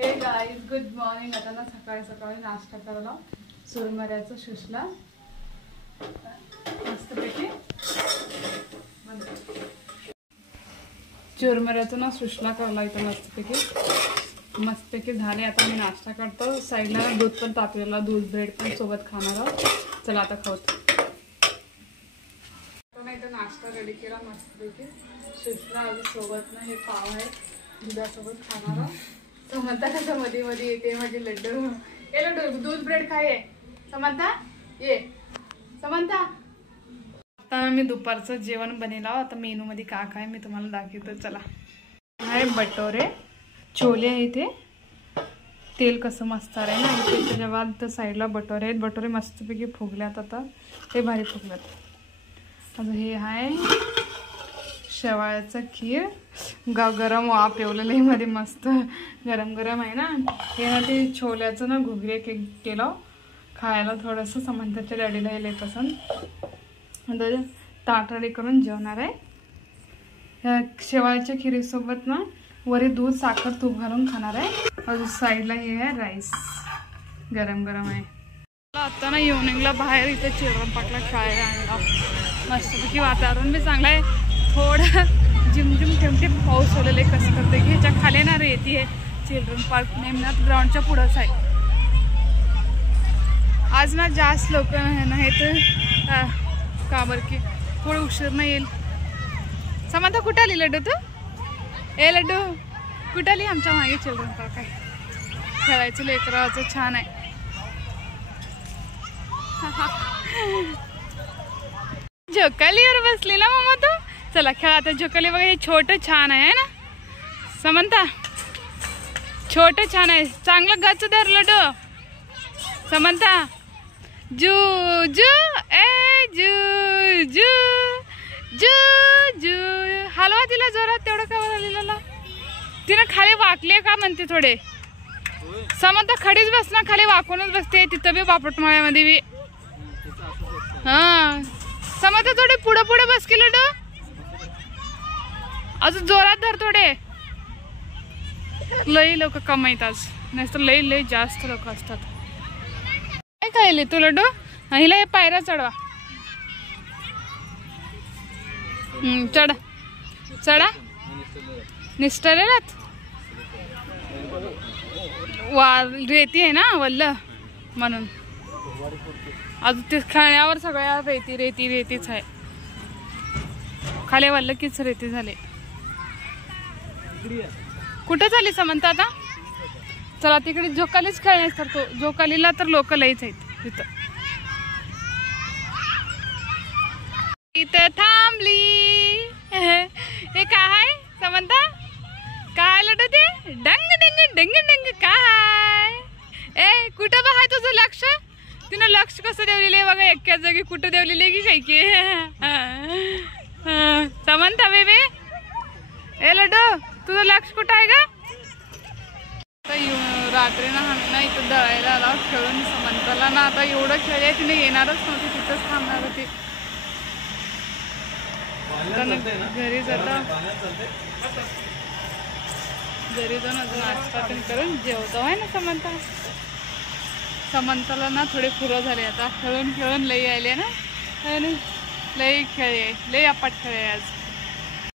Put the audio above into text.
हे guys good morning. आता ना सकाळी सकाळी नाश्ता करायला चुरमुऱ्याचं सुसला मस्तपैकी. चुरमुऱ्याचं ना सुसला करायला इथं मस्तपैकी झाले. आता मी नाश्ता करतो. साईडला दूध पण तापलेला, दूध ब्रेड पण सोबत खाणार. चला आता खावतो. आता इथं नाश्ता रेडी केला मस्तपैकी सुसला. अजून सोबत ना हे पाव आहे दुधासोबत खाणार. समंता कसं मध्ये मध्ये येते माझे लड्डू. ये लड्डू दूध ब्रेड खाये. समंता ये समंता. आता मी दुपारचं जेवण बनेला. आता मेनू मध्ये काय काय मी तुम्हाला दाखवतो. चला आहे बटोरे छोले आहे. ते तेल कसं मस्त आहे ना. त्याच्या बाद तर साईडला बटोरे आहेत. बटोरे मस्तपैकी फुगल्यात. आता ते भारी फुगल्यात. अजून हे आहे शेवाळ्याचं खीर. गरम वाफ ठेवलेलं आहे मध्ये मस्त गरम गरम आहे ना. हे ना ते छोल्याचं ना घुगरे केलं खायला. थोडंसं समंताच्या डॅडीला हे पसंत. ताट रेडी करून जेवणार आहे. ह्या शेवाळ्याच्या खिरीसोबत ना वरी दूध साखर तूप घालून खाणार आहे. अजून साईडला हे आहे राईस गरम गरम आहे. आता ना इव्हनिंगला बाहेर इथं चिल्ड्रन पार्कला खेळायला आणला. मस्तपैकी वातावरण बी चांगलं आहे. थोडं झिमझिम ठेमठेम पाऊस होलेलं आहे. कसं करते की ह्याच्या खाली ना रेती आहे. चिल्ड्रन पार्क नेमनाथ ग्राउंडच्या पुढंच आहे. आज ना जास्त लोक नाहीत का बरं की थोडं उशीर नाही येईल. समंता कुठं आली लड्डू तू? ए लड्डू कुठं आली? आमच्या मागे चिल्ड्रन पार्क आहे. खेळायचं लेकराचं छान आहे. झोकालीवर बसली ना मम्मा तू. चला खेळा आता. झोकाली बघा हे छोटं छान आहे ना समंता. छोटं छान आहे. चांगलं गच्च धर लड्डू. समंता जू जू ए जू जू जू जू हलवा तिला जोरात. तेवढं का आलेला तिनं खाली वाकले का म्हणते थोडे. समंता खडीच बस ना. खाली वाकूनच बसते. तिथं बी बापटमाळ्यामध्ये बी. हा समंता थोडे पुढे पुढे बस की लड्डू. अजून जोरात धर थोडे. लई लोक कमाईत आज. नाही तर लई लई जास्त लोक असतात. काय खायले तू लड्डू? हिला हे पायऱ्या चढवा. चढा चढा. निष्ठलेलात रेती आहे ना वल्ल म्हणून. अजून ते खाण्यावर सगळ्या रेती रेती रेतीच आहे. खाली वल्ल कीच रेती झाले. कुठं झाली समंता आता? चला तिकडे झोकालीच खेळण्यासारखं. झोकालीला तर लोक लईच आहेत तिथं. इथं थांबली. हे काय समंता? काय लढ ते डंग डंग डंग डंग काय? ए कुठं बघाय तुझं लक्ष? तिनं लक्ष कसं देवलेलं आहे बघा. एका जागी कुठं देवलेलं आहे की काय की. समंता बेबी ए लड्डू तुझं लक्ष कुठं आहे का? रात्री ना इथं दळायला आला खेळून समंताला ना. आता एवढं खेळ आहे तिने येणारच नव्हती. तिथंच थांबणार होती. घरी जाऊन अजून नाश्ता करून जेवतो आहे ना समंता. समंताला ना थोडे फुरं झाले. आता खेळून खेळून लई आले ना. लई खेळ आहे. लई अपाट खेळ आहे आज.